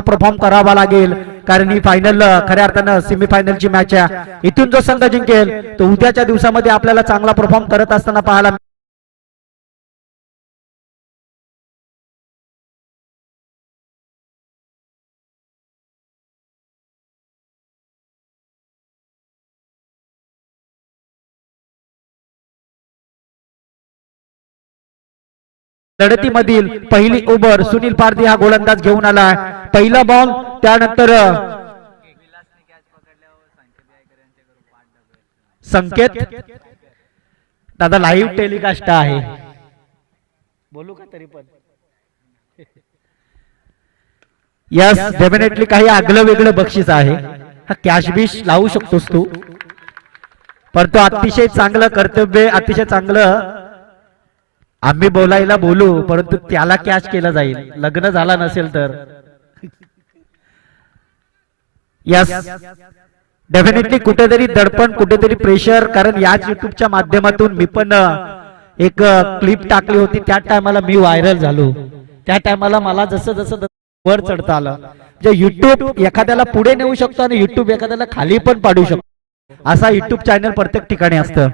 Perform करावा लागेल, कारण ही फायनल खऱ्या अर्थानं सेमीफायनलची मॅच आहे. इथून जो संघ जिंकेल तो उद्याच्या दिवसामध्ये आपल्याला चांगला परफॉर्म करत असताना पाहायला लढतीमधील पहिली ओव्हर सुनील पारधी हा गोलंदाज घेऊन आला. पहिला बॉल, त्यानंतर संकेत दादा लाईव्ह टेलिकास्ट आहे, बोलू का तरी पण यस डेफिनेटली काही आगलं वेगळं बक्षीस आहे. हा कॅश बिश लावू शकतोस तू, परंतु अतिशय चांगलं कर्तव्य, अतिशय चांगलं. आम्ही बोलायला बोलू परंतु त्याला कॅश केलं जाईल, लग्न झाला नसेल तर. यस डेफिनेटली कुठेतरी दडपण, कुठेतरी प्रेशर, कारण याच युट्यूबच्या माध्यमातून मी पण एक क्लिप टाकली होती. त्या टायमाला मी व्हायरल झालो. त्या टायमाला मला जसं जसं वर चढता आलं. जे युट्यूब एखाद्याला पुढे नेऊ शकतो आणि युट्यूब एखाद्याला खाली पण पाडू शकतो, असा युट्यूब चॅनल प्रत्येक ठिकाणी असतं.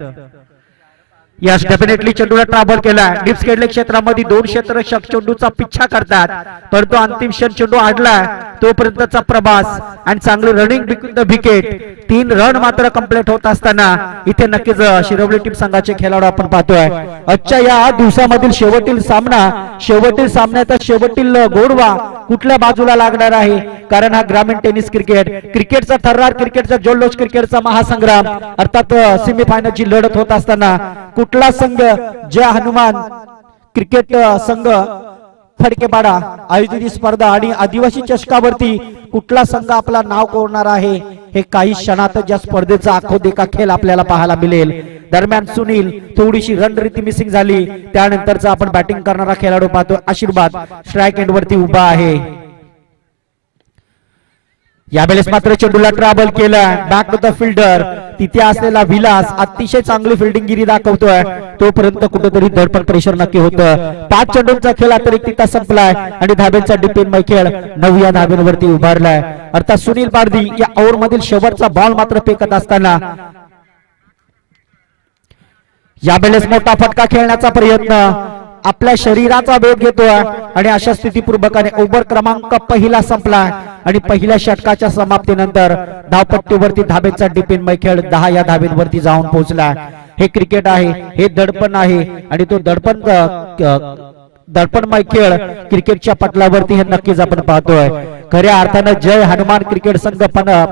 यस डेफिनेटली चेंडूला ट्रॅव्हल केला. डिप्स खेळले क्षेत्रामध्ये दोन क्षेत्ररक्षक चेंडूचा पिच्छा करतात, परंतु अंतिम क्षण चेंडू आडला तोपर्यंतचा प्रवास आणि चांगली running between the wicket. 3 run मात्र कंप्लीट होत असताना इथे नक्कीच शिरवली टीम संघाचे खेळाडू आपण पाहतोय. आजच्या या दिवसामधील शेवटील सामना, शेवटील सामन्याचा शेवटील गोडवा कुठल्या बाजूला लागणार आहे, कारण हा ग्रामीण टेनिस क्रिकेटचा थर्रार, क्रिकेटचा जल्लोष, क्रिकेटचा महासंग्राम, अर्थात सेमीफायनलची लढत होत असताना कुठला संघ, जय हनुमान क्रिकेट संघ फडकेपाडा आयोजित स्पर्धा आणि आदिवासी चषकावरती कुठला संघ आपला नाव कोरणार आहे, हे काही क्षणात या स्पर्धेचा आखो देखा खेळ आपल्याला पाहायला मिळेल. दरम्यान सुनील थोडीशी रणनीती मिसिंग झाली, त्यानंतरचा आपण बॅटिंग करणारा खेळाडू पाहतो आशीर्वाद स्ट्राइक एंड वरती उभा आहे. यावेळेस मात्र चेंडूला ट्रॅव्हल केला, बॅक टू द फिल्डर. तिथे असलेला विलास अतिशय चांगली फिल्डिंगगिरी दाखवतोय, तोपर्यंत कुठेतरी दडपण प्रेशर नक्की होतं. 5 चेंडूंचा खेळ अतिरिक्त संपलाय आणि धाब्यांचा डिपेन मैखेळ 9 धाब्यांवरती उभारलाय. अर्थात सुनील पारधी या ओव्हर मधील शेवटचा बॉल मात्र फेकत असताना यावेळेस मोठा फटका खेळण्याचा प्रयत्न, आपल्या शरीराचा वेध घेतोय आणि अशा स्थितीपूर्वकाने ओव्हर क्रमांक पहिला संपला आणि पहिल्या षटकाच्या समाप्तीनंतर धावपट्टीवरती धाब्यांचा डिपेन मैखेळ 10 या धाब्यांवरती जाऊन पोहोचला. हे क्रिकेट आहे, हे दडपण आहे आणि तो दडपणमय खेळ क्रिकेटच्या पटलावरती हे नक्कीच आपण पाहतोय. खऱ्या अर्थानं जय हनुमान क्रिकेट संघ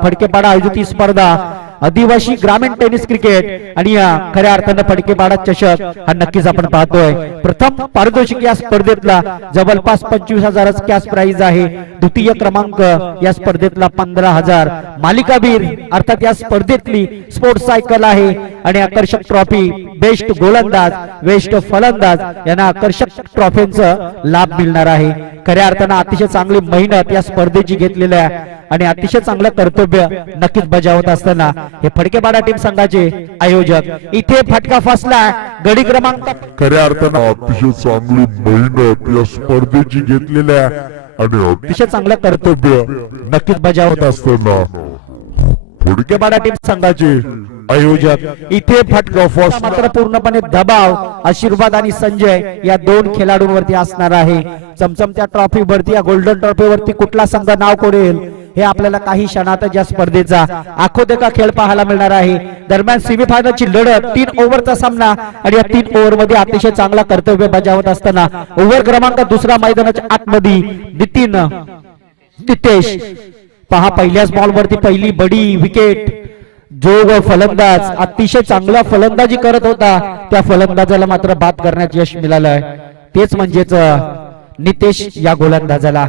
फडकेपाडा आयोजित स्पर्धा आदिवासी ग्रामीण टेनिस क्रिकेट आणि खऱ्या अर्थानं फडकेपाडा चषक हा नक्कीच आपण पाहतोय. प्रथम पारितोषिक या स्पर्धेतला जवळपास 25,000 कॅश प्राइज आहे. द्वितीय क्रमांक या स्पर्धेतला 15,000. मालिकावीर अर्थात या स्पर्धेतली स्पोर्ट्स सायकल आहे आणि आकर्षक ट्रॉफी, बेस्ट गोलंदाज, बेस्ट फलंदाज यांना आकर्षक ट्रॉफींचा लाभ मिळणार आहे. खऱ्या अर्थानं अतिशय चांगली मेहनत या स्पर्धेची घेतलेली आहे आणि अतिशय चांगलं कर्तव्य नक्कीच बजावत असताना हे फडकेपाडा टीम संघाचे आयोजक. इथे फटका फसला, गडी क्रमांक, खऱ्या अर्थानं अतिशय चांगली मेहनत या स्पर्धेची घेतलेली आहे आणि अतिशय चांगलं कर्तव्य नक्कीच बजावत असताना फडकेपाडा टीम संघाचे आयोजक. इथे फटका फसला, मात्र पूर्णपणे दबाव आशीर्वाद आणि संजय या 2 खेळाडूंवरती असणार आहे. चमचमत्या ट्रॉफीवरती, या गोल्डन ट्रॉफीवरती कुठला संघ नाव कोरेल हे आपल्याला काही क्षणात या स्पर्धेचा आखो देखा खेळ पाहायला मिळणार आहे. दरम्यान सेमीफायनलची लढत 3 ओव्हरचा सामना आणि या 3 ओव्हर मध्ये अतिशय चांगला कर्तव्य बजावत असताना ओव्हर क्रमांक 2 मैदानाच्या आतमध्ये नितेश पहा, पहिल्याच बॉल वरती पहिली बडी विकेट. जो फलंदाज अतिशय चांगला फलंदाजी करत होता त्या फलंदाजाला मात्र बाद करण्यात यश मिळालंय, तेच म्हणजेच नितेश या गोलंदाजाला.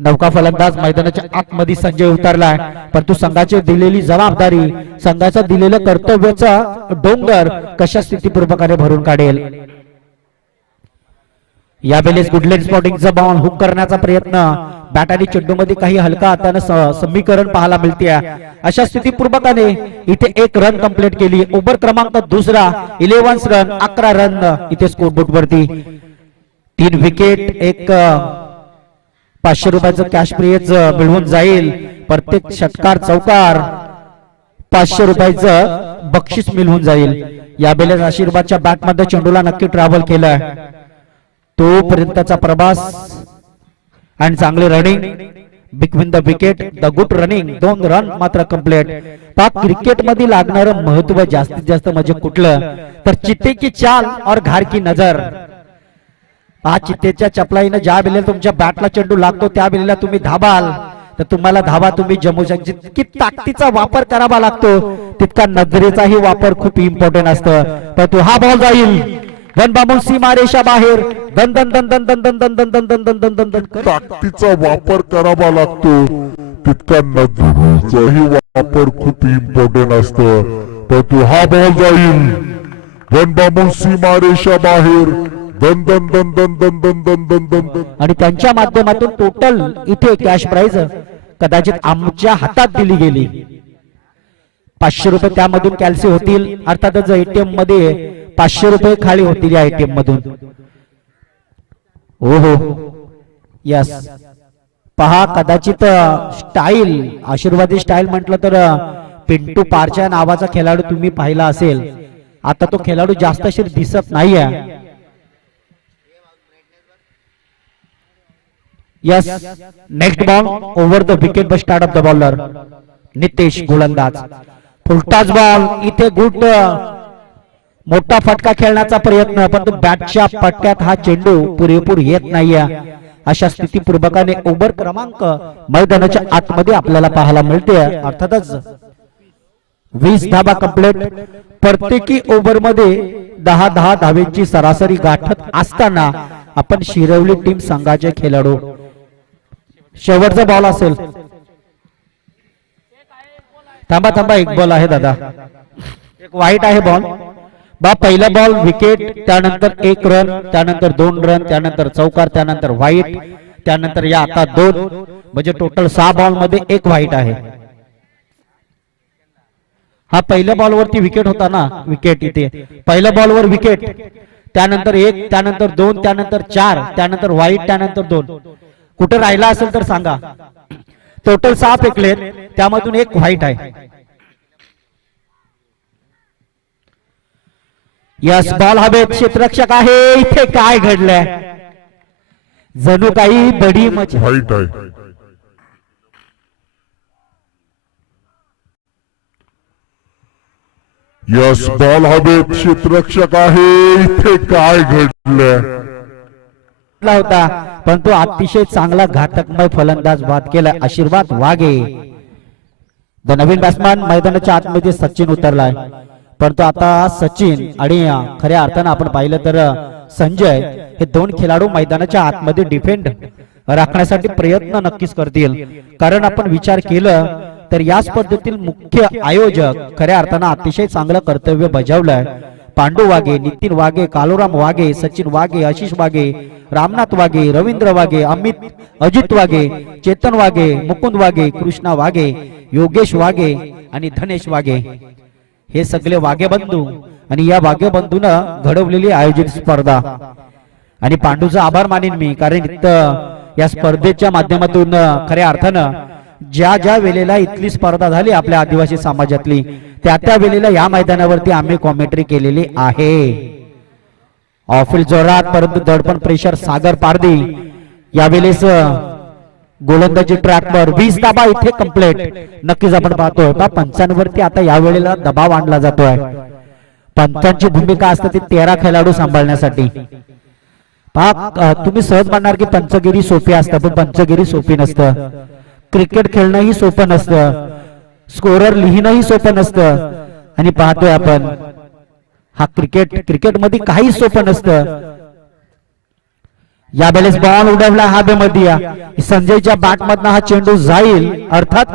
नौका फलंदाज मैदानाच्या आतमध्ये संजय उतरलाय, परंतु संघाची दिलेली जबाबदारी, संघाचं दिलेलं कर्तव्याचा डोंगर कशा स्थितीपूर्वकाने भरून काढेल. यावेळेस गुडलँड स्पॉटिंगचा बॉल हुक करण्याचा प्रयत्न, बॅट आणि चेंडू मध्ये काही हलका हाताने समीकरण पाहायला मिळते. अशा स्थितीपूर्वकाने इथे 1 रन कंप्लीट केली. ओव्हर क्रमांक 2 11 रन, 11 रन इथे स्कोरबोर्ड वरती. 3 विकेट, 1 ₹500 कॅश प्रिज मिळवून जाईल. प्रत्येक षटकार चौकार ₹500 बक्षीस मिळवून जाईल. या बेलेस आशीर्वादच्या बॅट मध्ये चेंडूला नक्की ट्रॅव्हल केलाय. तोपर्यंतचा प्रवास आणि चांगले running between the wicket the good running 2 run मात्र कंप्लीट. क्रिकेट मध्ये लागणारं महत्व जास्तीत जास्त म्हणजे कुठलं तर चित्ते की चाल और घार की नजर. चित्तेच्या चपलाईनं ज्या वेळेला तुमच्या बॅटला चेंडू लागतो त्या वेळेला तुम्ही धाबाल तर तुम्हाला धावा तुम्ही जमू शकता. जितकी ताकदीचा वापर करावा लागतो तितका नजरेचाही वापर खूप इम्पॉर्टंट असतं. परंतु हा बॉल जाईल वन बाबून सीमारेषा बाहेर. दन दन दन दन दन दन दन दन दन दन दन दन दन दन ताकदीचा वापर करावा लागतो तितका नजरेचाही वापर खूप इम्पॉर्टंट असतं. परंतु हा बॉल जाईल वन बाबून सीमारेषा बाहेर. दन दन दन दन दन दन दन दन दन दन. आणि त्यांच्या माध्यमातून टोटल इथे कॅश प्राइज कदाचित आमच्या हातात दिली गेली. ₹500 त्यामधून कॅल्सी होतील. अर्थातच एटीएम मध्ये ₹500 खाली होतील या एटीएम मधून. हो हो यस पहा कदाचित स्टाईल आशीर्वादी स्टाईल म्हटलं तर पिंटू पारच्या नावाचा खेळाडू तुम्ही पाहिला असेल. आता तो खेळाडू जास्त अशी दिसत नाहीये. Yes next ball over the wicket bye start of the bowler Nitesh गोलंदाज. फुलटाच बॉल इथे गुड मोठा फटका खेळण्याचा प्रयत्न पण बॅटच्या फटक्यात हा चेंडू पुरेपूर येत नाहीये. अशा स्थितीपूर्वकाने ओव्हर क्रमांक मैदानाच्या आतमध्ये आपल्याला पाहायला मिळते. अर्थातच 20 धाबा कंप्लीट. प्रत्येकी ओव्हर मध्ये 10-10 धावेची सरासरी गाठत असताना आपण शिरवली टीम संघाचे खेळाडू. शेवटचा बॉल असेल. थांबा थांबा एक बॉल आहे दादा. एक वाईट आहे बॉल पहिला बॉल विकेट त्यानंतर 1 रन त्यानंतर 2 रन त्यानंतर चौकार त्यानंतर वाईट त्यानंतर या आता 2 म्हणजे टोटल 6 बॉल मध्ये 1 वाईट आहे. हा पहिल्या बॉल वरती विकेट होता ना. विकेट इथे पहिल्या बॉल वर विकेट त्यानंतर 1 त्यानंतर 2 त्यानंतर 4 त्यानंतर वाईट त्यानंतर 2 कुठे राहिला असेल तर सांगा. टोटल 6 फेकलेत त्यामधून 1 व्हाईट आहे. यस बॉल हवेत क्षेत्ररक्षक आहे. इथे काय घडलंय जणू काही बडी मच व्हाईट आहे. यस बॉल हवेत क्षेत्ररक्षक आहे. इथे काय घडलंय होता पण तो अतिशय चांगला घातकमय फलंदाज बाद केला आशीर्वाद वाघे. द नवीन बॅट्समॅन मैदानाच्या आतमध्ये सचिन उतरलाय. परंतु आता सचिन आणि खऱ्या अर्थानं आपण पाहिलं तर संजय हे 2 खेळाडू मैदानाच्या आतमध्ये डिफेंड राखण्यासाठी प्रयत्न नक्कीच करतील. कारण आपण विचार केलं तर या स्पर्धेतील मुख्य आयोजक खऱ्या अर्थानं अतिशय चांगलं कर्तव्य बजावलंय. पांडू वाघे, नितीन वाघे, कालुराम वाघे, सचिन वाघे, आशिष वाघे, रामनाथ वाघे, रवींद्र वाघे, अजित वाघे, चेतन वाघे, मुकुंद वाघे, कृष्णा वाघे, योगेश वाघे आणि धनेश वाघे हे सगळे वाघे बंधू आणि या वाघे बंधून घडवलेली आयोजित स्पर्धा. आणि पांडूचा आभार मानेन मी कारण या स्पर्धेच्या माध्यमातून खऱ्या अर्थानं ज्या ज्या वेळेला इथली स्पर्धा झाली आपल्या आदिवासी समाजातली त्या वेळेला या मैदानावरती आम्ही कॉमेंट्री केलेली आहे. ऑफिल जोरात परंतु दडपण प्रेशर सागर पारदी यावेळेस गोलंदाजी ट्रॅकवर 20 धाबा इथे कंप्लीट. नक्कीच आपण पाहतोय पंचांवरती आता या वेळेला दबाव आणला जातोय. पंचांची भूमिका असते ती 13 खेळाडू सांभाळण्यासाठी. तुम्ही सहज म्हणणार की पंचगिरी सोपी असतं पण पंचगिरी सोपी नसतं. क्रिकेट खेळणंही सोपं नसतं. स्कोरर लिहिणंही सोपं नसतं. आणि पाहतोय आपण हा क्रिकेट मध्ये काही सोपं नसतं. या वेळेस बॉल उडवला हवेमध्ये. संजयच्या बॅट मधनं हा चेंडू जाईल. अर्थात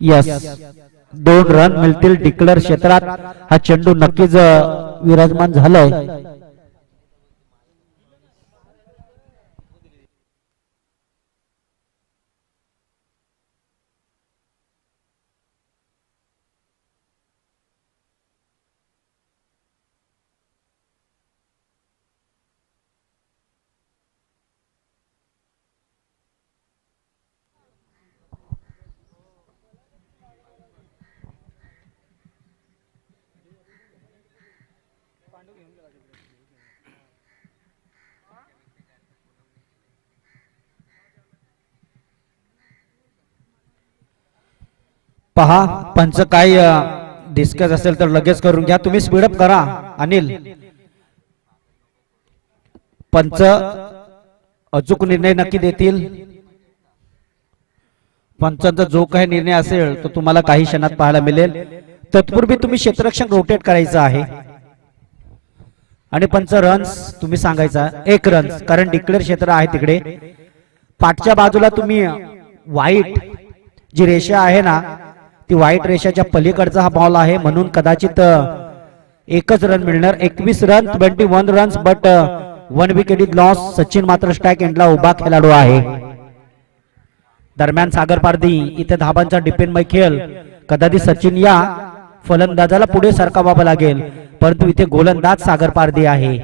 यस 2 रन मिळतील. डिक्लेअर क्षेत्रात हा चेंडू नक्कीच विराजमान झालाय. पहा पंच काय डिस्कस असेल तर लगेच करून घ्या. तुम्ही स्पीडअप करा अनिल. पंच अचूक निर्णय नक्की देतील. पंचांचा जो काही निर्णय असेल तो तुम्हाला काही क्षणात पाहायला मिळेल. तत्पूर्वी तुम्ही क्षेत्ररक्षण रोटेट करायचं आहे आणि पंच रन्स तुम्ही सांगायचा 1 रन्स, कारण डिक्लेअर क्षेत्र आहे तिकडे. पाठच्या बाजूला तुम्ही व्हाईट जी रेषा आहे ना, ती व्हाईट रेषाच्या पलीकडचा हा बॉल आहे, म्हणून कदाचित 1च रन मिळणार. 21 run 21 runs, but 1 wicket is loss. Sachin मात्र स्ट्राइक एंडला उभा खेळाडू आहे. दरम्यान सागर पारधी इथे धाबांचा डिपेंडमय खेळ. कदाचित सचिन या फलंदाजाला पुढे सरकावावं लागेल, परंतु इथे गोलंदाज सागर पारधी आहे.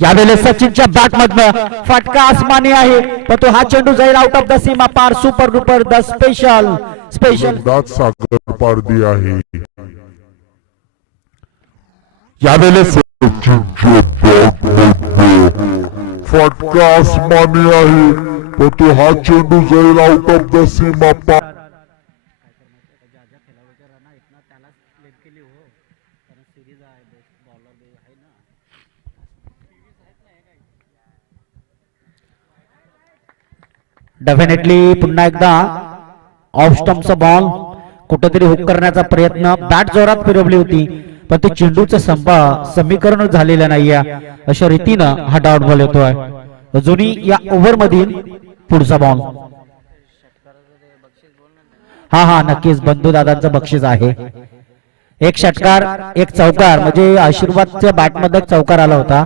यावेळेस सचिनच्या बॅट मधनं फटका आसमानी आहे, पण तो हा चेंडू जाईल आउट ऑफ द सीमा पार. सुपर डुपर द स्पेशल सागर पारधी आहे. यावेळेस सचिनच्या बॅट मधनं फटका आसमानी आहे, पण तो हा चेंडू जाईल आउट ऑफ द सीमा पार. डेफिनेटली पुन्हा एकदा ऑफ स्टंपचा बॉल कुठेतरी हुक करण्याचा प्रयत्न. बॅट जोरात फिरवली होती, पण ते चेंडूचं समीकरण झालेलं नाहीये. अशा रीतीनं हा डॉट बॉल येतोय. अजूनही या ओव्हर मधील पुढचा बॉल. हा नक्कीच बंधू दादांचं बक्षीस आहे. 1 षटकार 1 चौकार, म्हणजे आशीर्वादच्या बॅट मध्ये 1 चौकार आला होता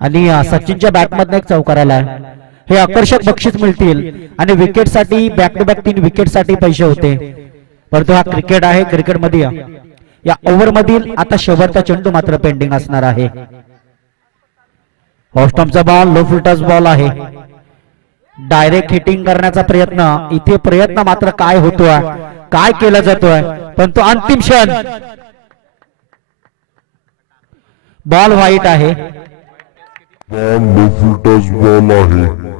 आणि सचिनच्या बॅट मध्ये 1 चौकार आला. हे आकर्षक बक्षीस मिळतील आणि विकेट साठी बॅक टू बॅक 3 विकेट साठी पैसे होते, परंतु हा क्रिकेट आहे. क्रिकेट मध्ये या ओव्हर मधील आता शेवटचा चेंडू मात्र पेंडिंग असणार आहे. ऑस्टमचा बॉल लो फुलटॉस बॉल आहे. डायरेक्ट हिटिंग करण्याचा प्रयत्न. इथे प्रयत्न मात्र काय होतोय, काय केला जातोय, पण तो अंतिम क्षण. बॉल व्हाईट आहे. बॉल आहे.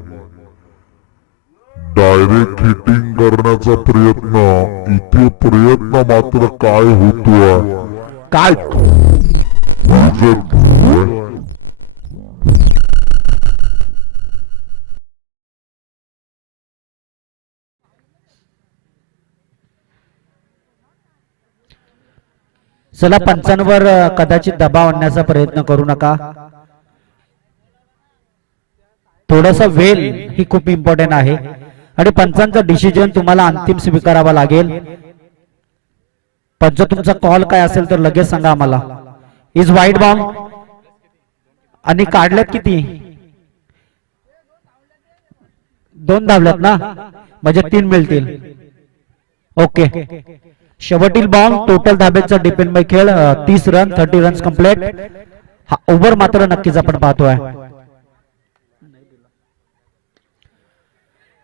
डायरेक्ट हिटिंग करण्याचा प्रयत्न. इथे प्रयत्न मात्र काय होतोय, काय चला पंचांवर कदाचित दबाव आणण्याचा प्रयत्न करू नका. थोडासा वेल ही खूप इम्पॉर्टंट आहे आणि पंचांचा डिसिजन तुम्हाला अंतिम स्वीकारावा लागेल. पंच तुमचा कॉल काय असेल तर लगेच सांगा आम्हाला. इज वाईड बॉल आणि काढल्यात किती? 2 धावल्यात ना, म्हणजे 3 मिळतील. ओके, शेवटील बॉल टोटल धाब्यांचा डिपेंड बाय खेळ 30 रन 30 रन्स कंप्लीट. हा ओव्हर मात्र नक्कीच आपण पाहतोय.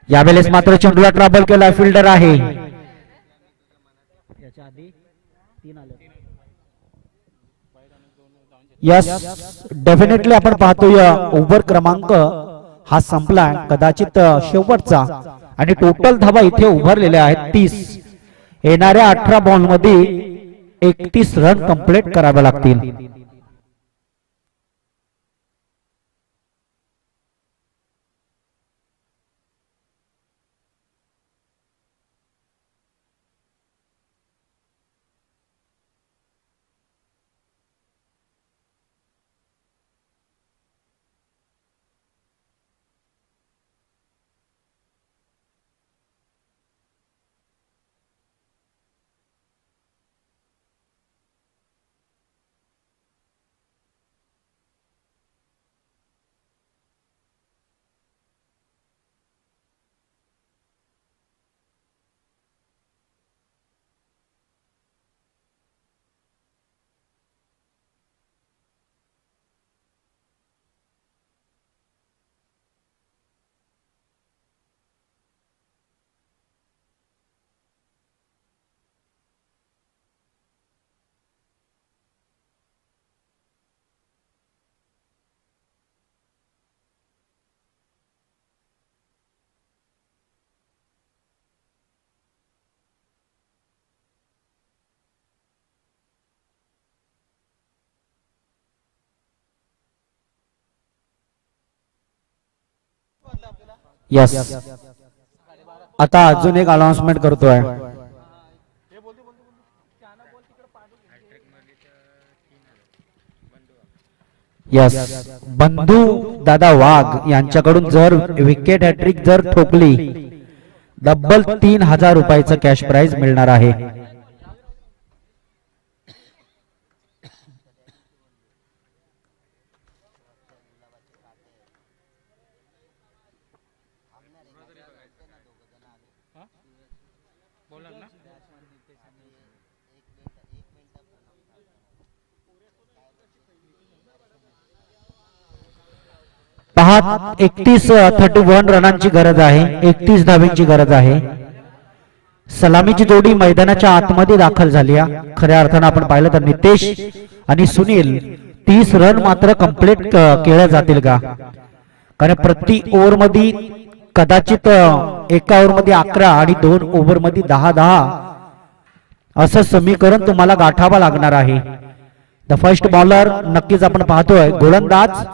यावेळेस मात्र चेंडूला ट्रबल केला फिल्डर आहे. यस, डेफिनेटली आपण पाहतोय ओव्हर क्रमांक हा संपला, कदाचित शेवटचा, आणि टोटल धावा इथे उभारलेल्या आहेत 30. येणाऱ्या 18 बॉल मध्ये 31 रन कंप्लीट करावे लागतील. यस, आता अजून एक अनाउन्समेंट करतोय. यस, बंधू दादा वाघ यांच्याकडून जर विकेट हॅट्रिक जर ठोकली डब्बल 3000 रुपयाचं कॅश प्राइज मिळणार आहे. पहा 31 रनांची गरज आहे, 31 धाब्यांची गरज आहे. सलामीची जोडी मैदानाच्या आतमध्ये दाखल झाली आहे. खऱ्या अर्थानं आपण पाहिलं तर नितेश आणि सुनील 30 रन मात्र कंप्लीट केल्या जातील का? कारण प्रति ओव्हर मध्ये कदाचित एका ओव्हर मध्ये 11 आणि 2 ओव्हर मध्ये 10-10 असं समीकरण तुम्हाला गाठावं लागणार आहे. द फर्स्ट बॉलर नक्कीच आपण पाहतोय गोलंदाज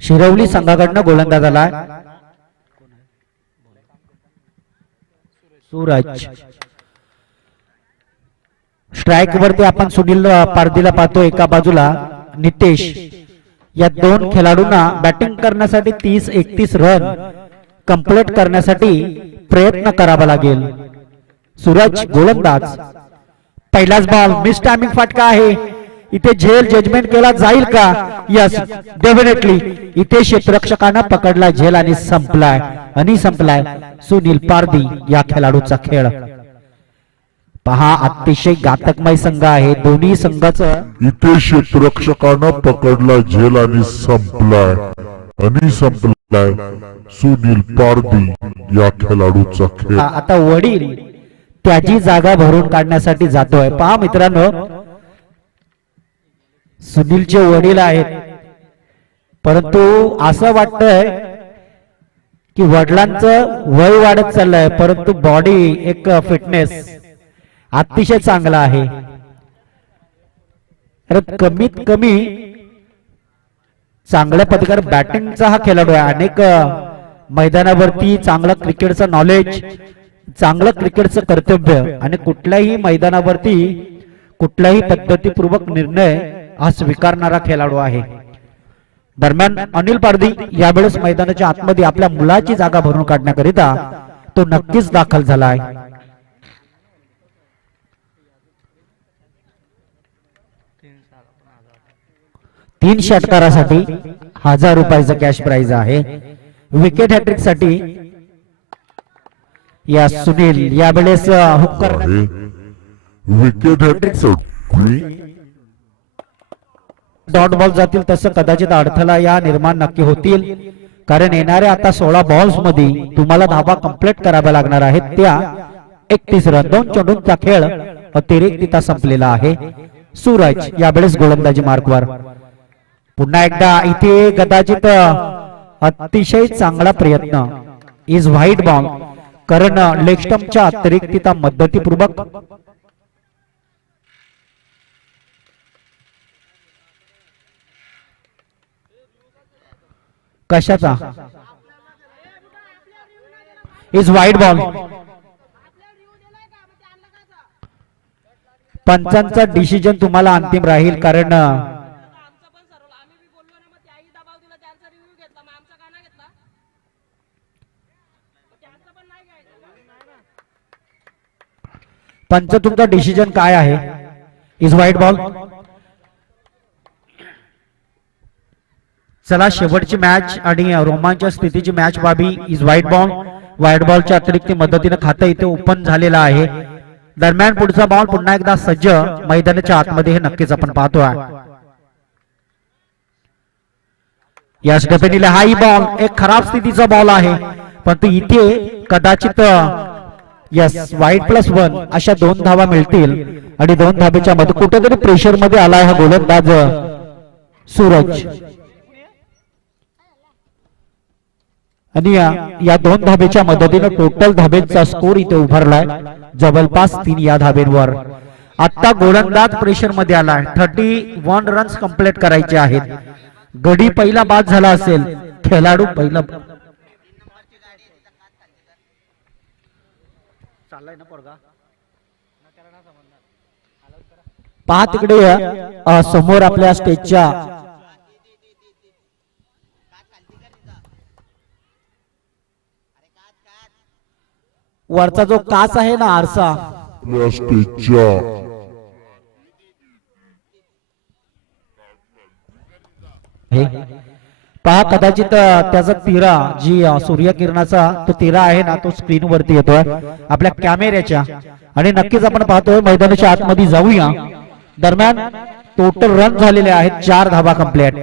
शिरवली संघाकडनं गोलंदाज आलाय सूरज. स्ट्राइक वरती आपण सुनील पारदीला पाहतो, एका बाजूला नितेश. या दोन खेळाडूंना बॅटिंग करण्यासाठी 30-31 रन कंप्लीट करण्यासाठी प्रयत्न करावा लागेल. सूरज गोलंदाज. पहिलाच बॉल मिस टायमिंग फटका आहे. इथे झेल जजमेंट केला जाईल का? यस, डेफिनेटली इथे क्षेत्ररक्षकांना पकडला झेल आणि संपलाय सुनील पारदी या खेळाडूचा खेळ. पहा अतिशय घातकमय संघ आहे दोन्ही संघाचं. इथे क्षेत्ररक्षकानं पकडला झेल आणि संपलाय सुनील पारदी या खेळाडूचा खेळ. आता वडील त्याची जागा भरून काढण्यासाठी जातोय. पहा मित्रांनो, सुनीलचे वडील आहेत, परंतु असं वाटतंय की वडिलांचं वय वाढत चाललंय, परंतु बॉडी एक फिटनेस अतिशय चांगला आहे. कमीत कमी चांगल्या पद्धतीने बॅटिंगचा हा खेळाडू आहे. अनेक मैदानावरती चांगलं क्रिकेटचं नॉलेज, चांगलं क्रिकेटचं कर्तव्य आणि कुठल्याही मैदानावरती कुठल्याही पद्धतीपूर्वक निर्णय हा स्वीकारणारा खेळाडू आहे. दरम्यान अनिल पारदी यावेळेस मैदानाच्या आतमध्ये आपल्या मुलाची जागा भरून काढण्याकरिता तो नक्कीच दाखल झाला आहे. तीन षटकारासाठी 1000 रुपयाचं कॅश प्राइज आहे. विकेट हॅट्रिक साठी या सुनील यावेळेस हुक विकेट हॅट्रिक डॉट बॉल जातील तसं कदाचित अडथळा या निर्माण नक्की होतील, कारण येणाऱ्या आता 16 बॉल्स मध्ये तुम्हाला धावा कंप्लीट कराव्या लागणार आहेत. त्या 31 रन 2 चेंडूंचा खेळ अतिरिक्त संपलेला आहे. सूरज यावेळेस गोलंदाजी मार्कवर. पुन्हा एकदा इथे कदाचित अतिशय चांगला प्रयत्न इज व्हाईट बॉल, कारण लेग स्टंपच्या अतिरिक्त मदतीपूर्वक कशाचा इज व्हाईट बॉल. पंचांचा डिसिजन तुम्हाला अंतिम राहील, कारण पंच तुमचा डिसिजन काय आहे? Is white ball. चला शेवटची मॅच आणि रोमांच स्थितीची मॅच व्हावी. Is white ball. व्हाईट बॉलच्या अतिरिक्त मदतीने खातं इथे ओपन झालेलं आहे. दरम्यान पुढचा बॉल पुन्हा एकदा सज्ज मैदानाच्या आतमध्ये हे नक्कीच आपण पाहतोय. यस, डेफिनेटली हाई बॉल एक खराब स्थितीचा बॉल आहे, परंतु इथे कदाचित यस व्हाईट +1 अशा 2 धावा मिळतील आणि 2 धाब्याच्या मध्ये कुठेतरी प्रेशर मध्ये आलाय हा गोलंदाज सूरज. आणि या 2 धाब्याच्या मदतीने टोटल धाब्यांचा स्कोर इथे उभारलाय जवळपास 3 या धाब्यांवर. आता गोलंदाज प्रेशर मध्ये आलाय. 31 रन्स कंप्लीट करायचे आहेत. गडी पहिला बाद झाला असेल, खेळाडू पहिला पहा तिकडे समोर आपल्या स्टेजच्या वरचा जो काच आहे ना, आरसा, या स्टेजच्या पहा कदाचित त्याचा तिरा जी सूर्यकिरणाचा तो तिरा आहे ना, तो स्क्रीन वरती येतोय आपल्या कॅमेऱ्याच्या, आणि नक्कीच आपण पाहतोय मैदानाच्या आतमध्ये जाऊया. दरम्यान टोटल रन झालेले आहेत 4 धाबा कंप्लीट.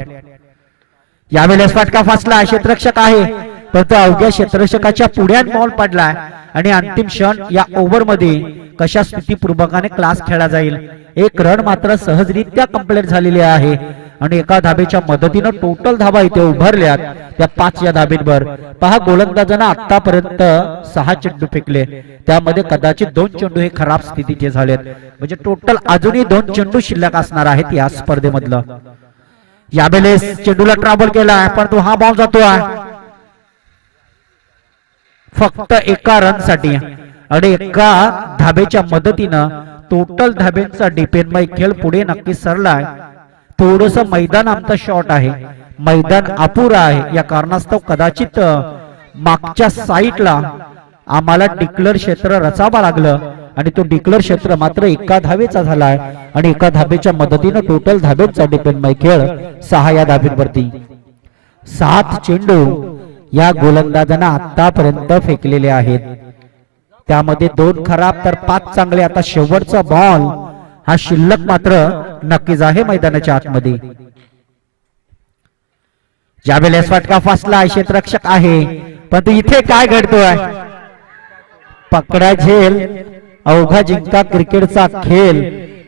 यावेळेस फटका फसला, क्षेत्ररक्षक आहे परंतु अवघ्या क्षेत्ररक्षकाच्या पुढ्यात बॉल पडलाय आणि अंतिम क्षण या ओव्हर मध्ये कशा स्थितीपूर्वकाने क्लास खेळला जाईल. 1 रन मात्र सहजरित्या कंप्लीट झालेली आहे आणि एका धाबेच्या मदतीनं टोटल धाबा इथे उभारल्यात त्या 5 या धाबेवर. पहा गोलंदाजांना आतापर्यंत 6 चेंडू फेकले, त्यामध्ये कदाचित 2 चेंडू हे खराब स्थितीचे झालेत, म्हणजे टोटल अजूनही 2 चेंडू शिल्लक असणार आहेत या स्पर्धेमधलं. यावेळेस चेंडूला ट्रॅव्हल केला पण तो हा बॉल जातोय फक्त एका रन साठी आणि एका धाबेच्या मदतीनं टोटल धाब्यांचा डिपेंडबाई खेळ पुढे नक्की सरलाय. थोडस मैदान आमचा शॉर्ट आहे, मैदान अपुरा आहे, या कारणास्तव कदाचित मागच्या साईडला आम्हाला डिक्लेअर क्षेत्र रचावं लागलं आणि तो डिक्लेअर क्षेत्र मात्र एका धावेचा झालाय आणि एका धाबेच्या मदतीनं टोटल धाबेचा डिपेंडबाई खेळ 6 या धाबेवरती. 7 चेंडू या गोलंदाजांना आतापर्यंत फेकलेले आहेत, त्यामध्ये 2 खराब तर 5 चांगले. आता शेवटचा बॉल हा शिल्लक मात्र नक्कीच आहे मैदानाच्या आतमध्ये. ज्यावेळेस फटका फसला, क्षेत्ररक्षक आहे पण इथे काय घडतोय, पकडा झेल अवघा जिंका क्रिकेटचा खेळ,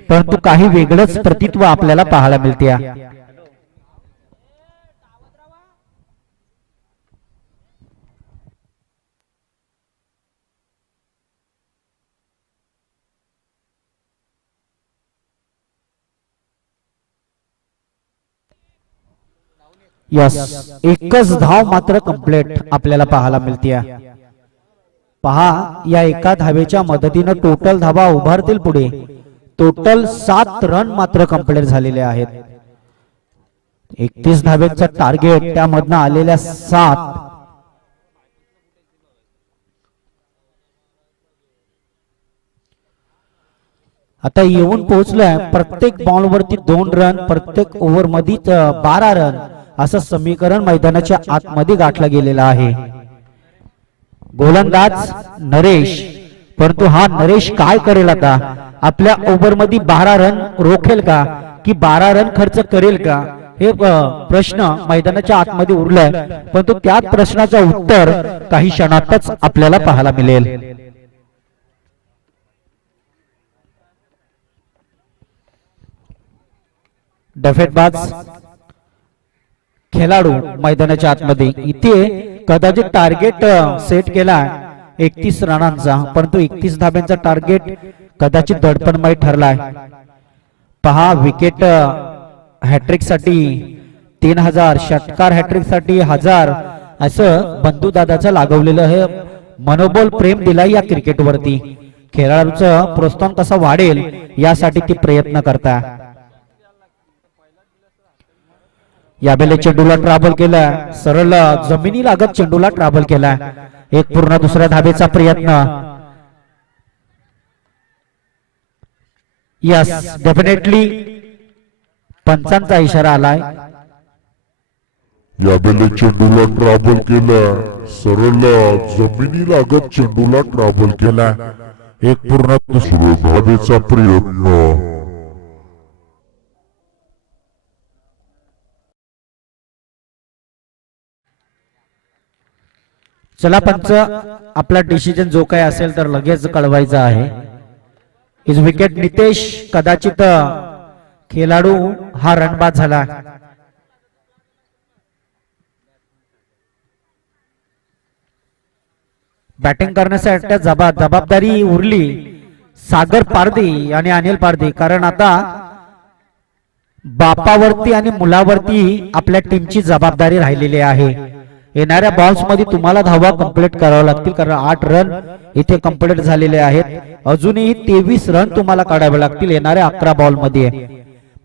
परंतु काही वेगळंच प्रतित्व आपल्याला पाहायला मिळते. यस, एकच धाव मात्र कंप्लीट आपल्याला पाहायला मिळते. पहा या एका धावेच्या मदतीनं टोटल धावा उभारतील पुढे. टोटल 7 रन मात्र कंप्लीट झालेले आहेत. 31 धावेचं टार्गेट, त्यामधनं आलेल्या 7. आता येऊन पोहोचलोय प्रत्येक बॉल वरती 2 रन, प्रत्येक ओव्हर मध्ये 12 रन असं समीकरण मैदानाच्या आतमध्ये गाठलं गेलेलं आहे. गोलंदाज नरेश, परंतु हा नरेश काय करेल आता, आपल्या ओव्हर मध्ये 12 रन रोखेल का की 12 रन खर्च करेल का, हे प्रश्न मैदानाच्या आतमध्ये उरलाय, परंतु त्याच प्रश्नाचं उत्तर काही क्षणातच आपल्याला पाहायला मिळेल. डफेटबाज खेळाडू मैदानाच्या आतमध्ये, इथे कदाचित टार्गेट सेट केला 31 रनांचा, परंतु 31 धाब्यांचा टार्गेट कदाचित दडपणमय ठरलाय. पहा विकेट हॅट्रिक साठी 3000, षटकार हॅट्रिक साठी 1000 असं बंधू दादाचं लागवलेलं हे मनोबल प्रेम दिला या क्रिकेट वरती. खेळाडूचं प्रोत्साहन कसं वाढेल यासाठी ती प्रयत्न करता. यावेळेला चेंडूला ट्रॅव्हल केला, सरळ जमिनी लागत चेंडूला ट्रॅव्हल केला. एक पूर्ण दुसऱ्या धाबेचा प्रयत्न. यस, डेफिनेटली पंचांचा इशारा आलाय. यावेळेला चेंडूला ट्रॅव्हल केला, सरळ जमिनी लागत चेंडूला ट्रॅव्हल केला. एक पूर्ण दुसऱ्या धाबेचा प्रयत्न. चला पंच, आपला डिसिजन जो काही असेल तर लगेच कळवायचा आहे. इज विकेट नितेश, कदाचित खेळाडू हा रणबाद झाला. बॅटिंग करण्यासाठी जबाबदारी उरली सागर पारदी आणि अनिल पारदी, कारण आता बापावरती आणि मुलावरती आपल्या टीमची जबाबदारी राहिलेली आहे. येणाऱ्या बॉल्स मध्ये तुम्हाला धावा कंप्लीट कराव्या लागतील, कारण 8 रन इथे कंप्लीट झालेले आहेत. अजूनही 23 रन तुम्हाला काढावे लागतील येणाऱ्या 11 बॉल मध्ये.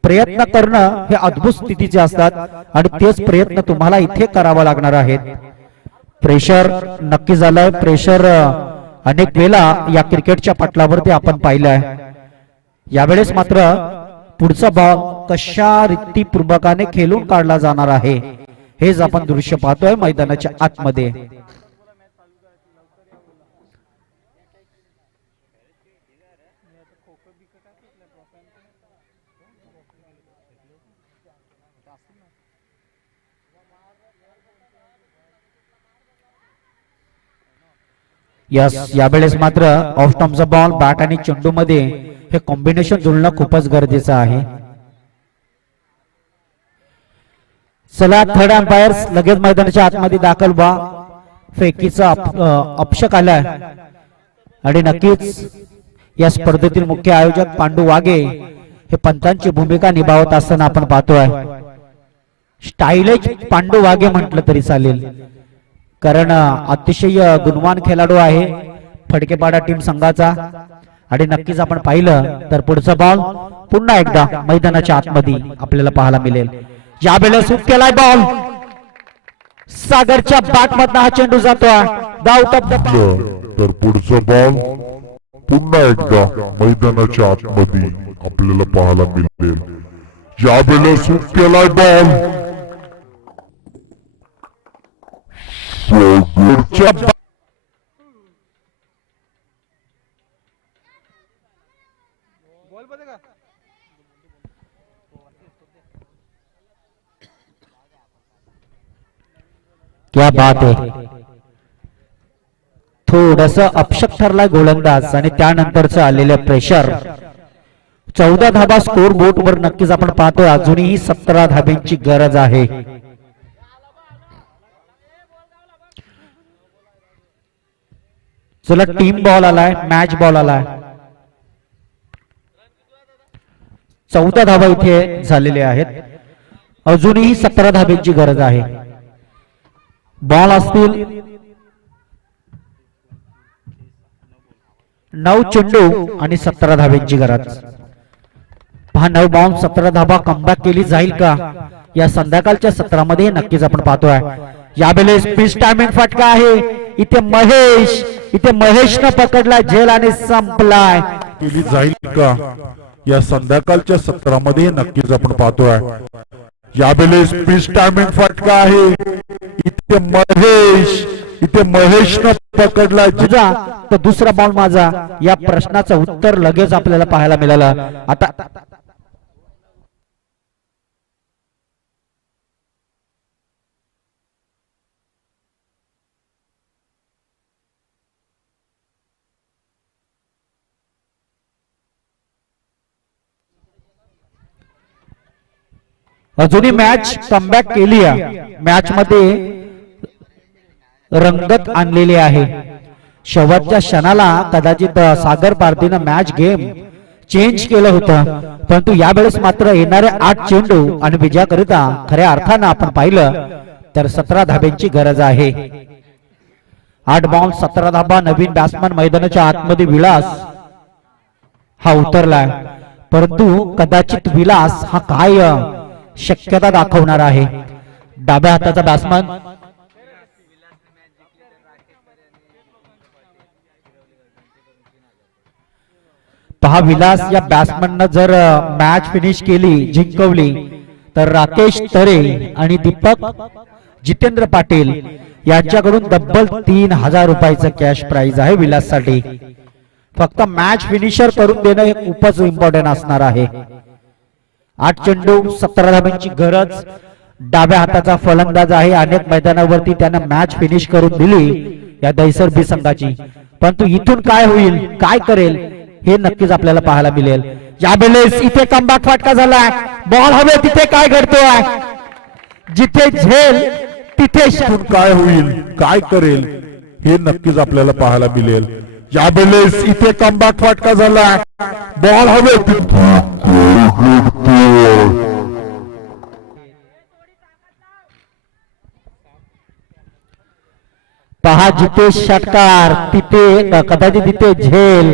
प्रयत्न करणं हे अद्भुत स्थितीचे असतात आणि तेच प्रयत्न तुम्हाला इथे करावा लागणार आहेत. प्रेशर नक्की झालंय. प्रेशर अनेक वेळा या क्रिकेटच्या पटलावरती आपण पाहिलंय. यावेळेस मात्र पुढचा बॉल कशा रीतीपूर्वकाने खेळून काढला जाणार आहे हेच आपण दृश्य पाहतोय मैदानाच्या आतमध्ये. यावेळेस मात्र ऑफ स्टंपचा बॉल बॅट आणि चेंडू मध्ये हे कॉम्बिनेशन जुळणं खूपच गरजेचं आहे. चला थर्ड अंपायर्स लगेच मैदानाच्या आतमध्ये दाखल व्हा. फेकीचा अपशक आलाय आणि नक्कीच या स्पर्धेतील मुख्य आयोजक पांडू वाघे हे पंतांची भूमिका निभावत असताना आपण पाहतोय. स्टाईलिश पांडू वाघे म्हटलं तरी चालेल, कारण अतिशय गुणवान खेळाडू आहे फडकेपाडा टीम संघाचा. आणि नक्कीच आपण पाहिलं तर पुढचा बॉल पुन्हा एकदा मैदानाच्या आतमध्ये आपल्याला पाहायला मिळेल. यावेळेस सुट केलाय बॉल, सागरच्या बॅट मधनं हा चेंडू जातोय. धाव तर पुढचा बॉल पुन्हा एकदा मैदानाच्या आतमध्ये आपल्याला पाहायला मिळेल. यावेळेस सुट केलाय बॉल, सागरच्या क्या बात आहे. थोडस अपशक ठरलाय गोलंदाज आणि त्यानंतरच आलेलं प्रेशर. 14 धाबा स्कोर बोर्ड वर नक्कीच आपण पाहतोय. अजूनही 17 धाब्यांची गरज आहे. चला टीम बॉल आलाय, मॅच बॉल आलाय. 14 धाबा इथे झालेले आहेत. अजूनही 17 धाब्यांची गरज आहे. बॉल असतील 9 चेंडू आणि 17 धाब्यांची गरज. पहा 9 बॉल 17 धाबा कमबॅक केली जाईल का या संध्याकाळच्या सत्रामध्ये नक्कीच आपण पाहतोय. यावेळेस पिच टायमिंग फटका आहे. इथे महेशनं पकडला झेल आणि संपलाय. केली जाईल का या संध्याकाळच्या सत्रामध्ये नक्कीच आपण पाहतोय. यावेळेस पिच टायमिंग फटका आहे. इथे महेशनं पकडला तुझा तर दुसरा बॉल माझा या प्रश्नाचं उत्तर लगेच आपल्याला पाहायला मिळालं. आता अजूनही मॅच कमबॅक केली आहे. मॅच मध्ये रंगत आणलेली आहे. शेवटच्या क्षणाला कदाचित सागर पारधीनं मॅच गेम चेंज केलं होतं, परंतु यावेळेस मात्र येणारे 8 चेंडू आणि विजयाकरिता खऱ्या अर्थानं आपण पाहिलं तर 17 धाब्यांची गरज आहे. 8 बॉल 17 धाबा. नवीन बॅट्समन मैदानाच्या आतमध्ये विलास हा उतरलाय, परंतु कदाचित विलास हा काय शक्यता दाखवणार आहे. डाव्या हाताचा बॅट्समन पहा. विलास या बॅट्समननं जर मॅच फिनिश केली, जिंकवली, तर राकेश तरे आणि दीपक जितेंद्र पाटील यांच्याकडून तब्बल 3000 रुपयाचं कॅश प्राइज आहे विलाससाठी. फक्त मॅच फिनिशर करून देणं हे खूपच इम्पॉर्टंट असणार आहे. 8 चेंडू 17 धाब्यांची गरज. डाव्या हाताचा फलंदाज आहे. अनेक मैदानावरती त्यानं मॅच फिनिश करून दिली या दहिसर बी संघाची, परंतु इथून काय होईल, काय करेल हे नक्कीच आपल्याला पाहायला मिळेल. यावेळेस इथे कमबॅक फटका झालाय. बॉल हवे तिथे काय घडतोय, जिथे झेल तिथे काय होईल, काय करेल हे नक्कीच आपल्याला पाहायला मिळेल. यावेळेस इथे कमबॅक फटका झाला. बॉल हवे पहा जिथे षटकार तिथे कदाचित तिथे झेल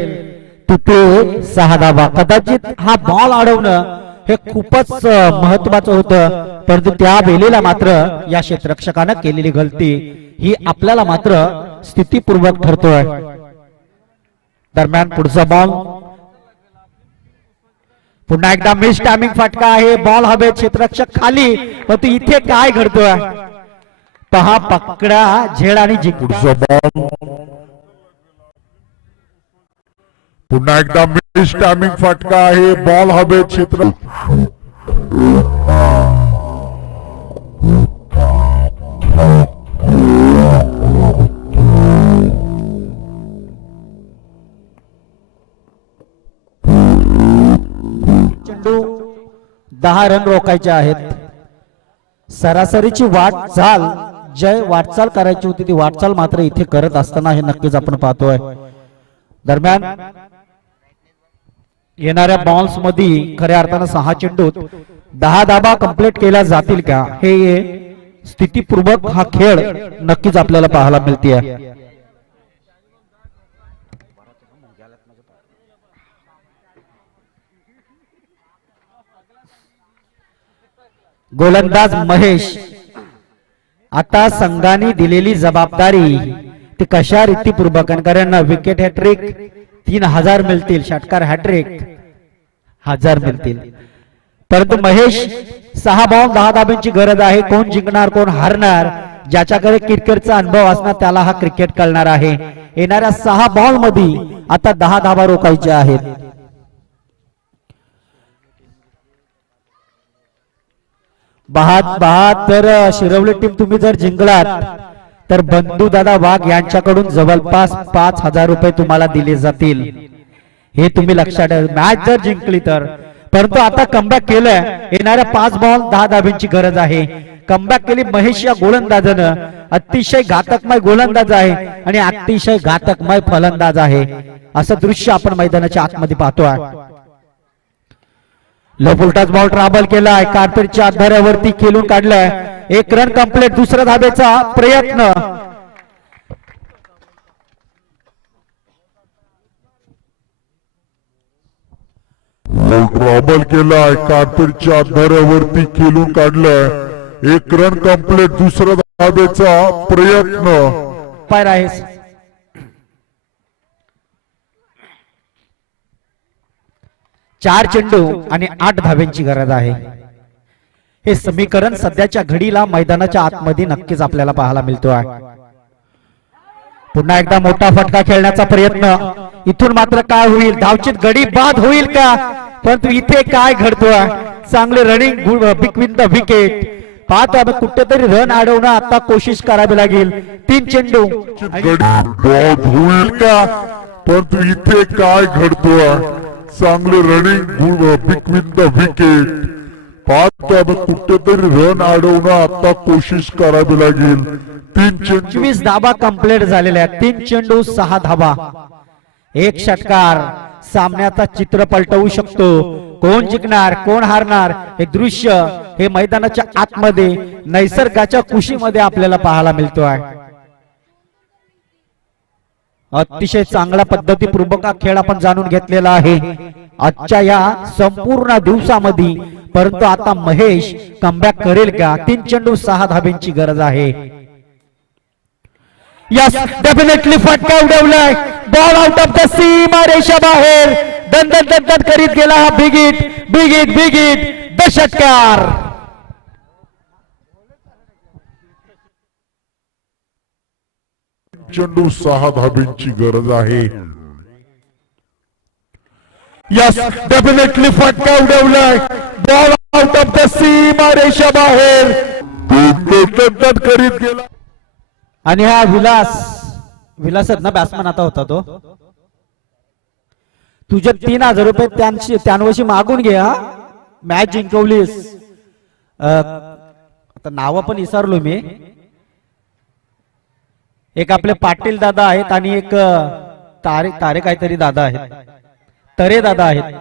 तिथे 6 धाबा. कदाचित हा बॉल अडवणं हे खूपच महत्वाचं होतं, परंतु त्या वेळेला मात्र या क्षेत्ररक्षकानं केलेली गलती ही आपल्याला मात्र स्थितीपूर्वक ठरतोय. दरम्यान पुढचा बॉल पुन्हा एकदा मिस टायमिंग फटका आहे. बॉल हवेत, क्षेत्ररक्षक खाली, परंतु इथे काय घडतोय पहा. पकडा झेड आणि जिंक. पुढचा बॉल पुन्हा एकदा मिस टायमिंग फटका आहे. बॉल हवेत, क्षेत्र चेंडू 10 रन रोखायचे आहेत. सरासरीची वाटचाल वाटचाल करायची होती ती वाटचाल मात्र इथे करत असताना हे नक्कीच आपण पाहतोय. दरम्यान येणाऱ्या बॉल्स मध्ये खऱ्या अर्थानं 6 चेंडूत 10 धाबा कंप्लीट केल्या जातील का हे स्थितीपूर्वक हा खेळ नक्कीच आपल्याला पाहायला मिळते. गोलंदाज महेश आता संघाने दिलेली जबाबदारी ती कशा रीतीपूर्वक, कारण विकेट हॅट्रिक 3000 मिळतील, षटकार हॅट्रिक 1000 मिळतील, परंतु महेश 6 बॉल 10 धाब्यांची गरज आहे. कोण जिंकणार कोण हारणार ज्याच्याकडे क्रिकेटचा अनुभव असणार त्याला हा क्रिकेट कळणार आहे. येणाऱ्या 6 बॉल मध्ये आता 10 धाबा रोखायच्या आहेत. तर शिरवली टीम तुम्ही जर जिंकलात तर बंधू दादा वाघ यांच्याकडून जवळपास 5000 रुपये तुम्हाला दिले जातील, हे तुम्ही लक्षात ठेवा. मॅच जर जिंकली तर, परंतु आता कमबॅक केलंय. येणाऱ्या 5 बॉल 10 धाब्यांची गरज आहे. कमबॅक केली महेश या गोलंदाजानं. अतिशय घातकमय गोलंदाज आहे आणि अतिशय घातकमय फलंदाज आहे, असं दृश्य आपण मैदानाच्या आतमध्ये पाहतोय. लफुलटाच बॉल ट्राबल केलाय, कार्पेटच्या आधारावरती खेळून काढलाय. 1 रन कंप्लीट. दुसऱ्या धाब्याचा प्रयत्न. ट्राबल केलाय, कार्पेटच्या आधारावरती खेळून काढलाय. 1 रन कंप्लीट. दुसऱ्या धाब्याचा प्रयत्न. पायर आहे 4 चेंडू आणि 8 धाब्यांची गरज आहे. हे समीकरण सध्याच्या घडीला मैदानाच्या आतमध्ये नक्कीच आपल्याला पाहायला मिळतोय. पुन्हा एकदा मोठा फटका खेळण्याचा प्रयत्न. इथून मात्र काय होईल, धावचित गडी बाद होईल का, परंतु इथे काय घडतोय, चांगले रनिंग बिटवीन द विकेट. पाहतो आता कुठेतरी रन अडवणं आता कोशिश करावी लागेल. 3 चेंडू गडी बाद होईल का, परंतु इथे काय घडतोय, चांगले रनिंग बिटवीन द विकेट. पाहता कुठेतरी रन अडवणं आता कोशिश करावी लागेल. 3 चेंडू 25 धाबा कंप्लीट झालेल्या आहेत. 3 चेंडू 6 धाबा. 1 षटकार सामन्याचा चित्र पलटवू शकतो. कोण जिंकणार कोण हारणार हे दृश्य हे मैदानाच्या आतमध्ये नैसर्गाच्या कुशीमध्ये आपल्याला पाहायला मिळतोय. अतिशय चांगल्या पद्धतीपूर्वक हा खेळ आपण जाणून घेतलेला आहे आजच्या या संपूर्ण दिवसामध्ये. परंतु आता महेश कमबॅक करेल का. 3 चेंडू 6 धाब्यांची गरज आहे. यस डेफिनेटली फटका उडवलाय. बॉल आउट ऑफ द सीमा रेषा बाहेर. दंड करीत गेला हा बिग हिट द षटकार. चेंडू 6 धाब्यांची गरज आहे. यस डेफिनेटली फटका उडवलाय. बॉल आउट ऑफ द सीमा रेषा बाहेर. दंड करीत गेला आणि हा विलास ना बॅट्समन आता होता तो. तुझे 3000 रुपये त्यांवशी मागून घे. हा मॅच जिंकवलीस. आता नाव पण विसरलो मी. एक आपले पाटील दादा आहेत आणि एक तारे काहीतरी दादा आहेत, तरे दादा आहेत.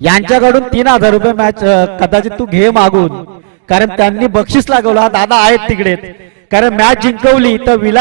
यांच्याकडून 3000 रुपये मॅच कदाचित तू घे मागून, कारण त्यांनी बक्षीस लागवलं. हा दादा आहेत तिकडे, कारण मॅच जिंकवली तर विलास